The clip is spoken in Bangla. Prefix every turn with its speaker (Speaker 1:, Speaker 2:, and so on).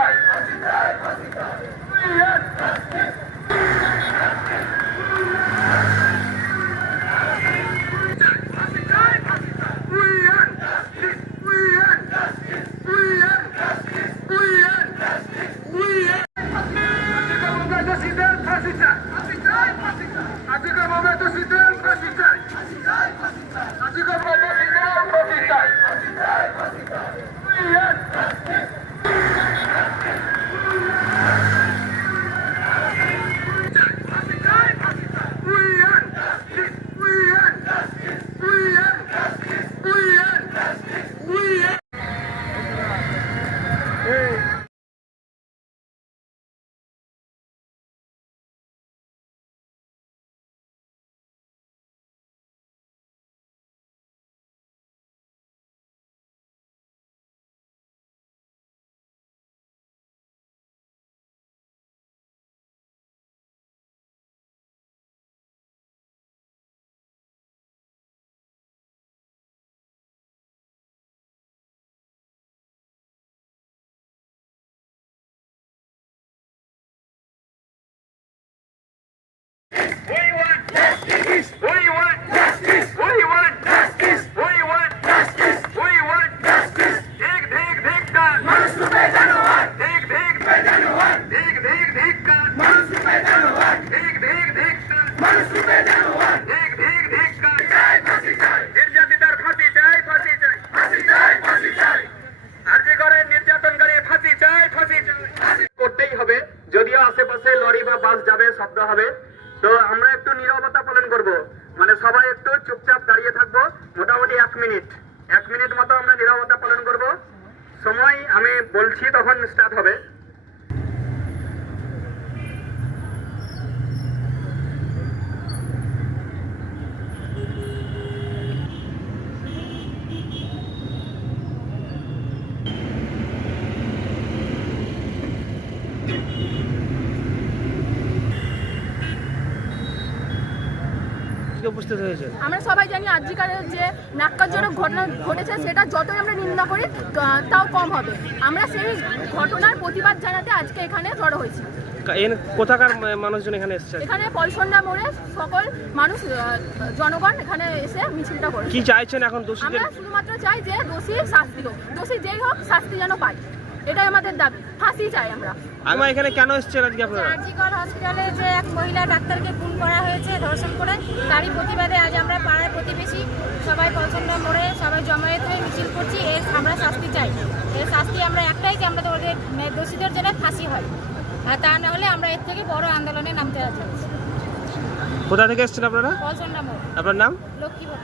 Speaker 1: চাই We want We মানুষ. চাই ফাঁসি চাই। নির্যাতিতার ফাঁসি চাই ফাঁসি চাই। ফাঁসি চাই ফাঁসি চাই। আরজি করে নির্যাতনকারী ফাঁসি চাই ফাঁসি চাই। করতেই হবে যদিও আশেপাশে লরি বা বাস যাবে শব্দ হবে। তো আমরা একটু নীরবতা পালন করব। মানে সবাই একটু চুপচাপ দাঁড়িয়ে থাকব মোটামুটি এক মিনিট। এক মিনিট মতো আমরা নীরবতা পালন করব। সময় আমি বলছি তখন স্টার্ট হবে।
Speaker 2: উপস্থিত হয়েছে?
Speaker 3: আমরা সবাই জানি আজকালের যে নাক্কারজনক ঘটনা ঘটেছে সেটা যতই আমরা নিন্দা করি তাও কম হবে। আমরা সেই ঘটনার প্রতিবাদ জানাতে আজকে এখানে জড়ো হয়েছি।
Speaker 2: কোথাকার মানুষজন এখানে এসছে?
Speaker 3: এখানে পলসন্ডা মোড়ে সকল মানুষ জনগণ এখানে এসে মিছিলটা করে
Speaker 2: কি চাইছেন এখন দোষীদের?
Speaker 3: আমরা শুধুমাত্র চাই যে দোষী শাস্তি হোক দোষী যেই হোক শাস্তি যেন পায়। এটাই আমাদের দাবি। ফাঁসি চাই আমরা।
Speaker 2: আমার এখানে কেন এসছেন আজকে আপনারা?
Speaker 4: আরজিকর হসপিটালে যে এক মহিলা ডাক্তারকে খুন করা হয়েছে ধর্ষণ করে তারই প্রতিবাদে আজ আমরা পাড়ায় প্রতিবেশী সবাই পছন্দ মোড়ে সবাই জমায়েত হয়ে মিছিল করছি এর আমরা শাস্তি চাই। এর শাস্তি আমরা একটাই যে আমরা ওদের দোষীদের জন্য ফাঁসি হয়। আর তা না হলে আমরা এর থেকে বড় আন্দোলনে নামতে রাজি
Speaker 2: কোথা থেকে এসছেন আপনারা?
Speaker 4: পছন্দ মোড়।
Speaker 2: আপনার নাম?
Speaker 4: লক্ষ্মীপুর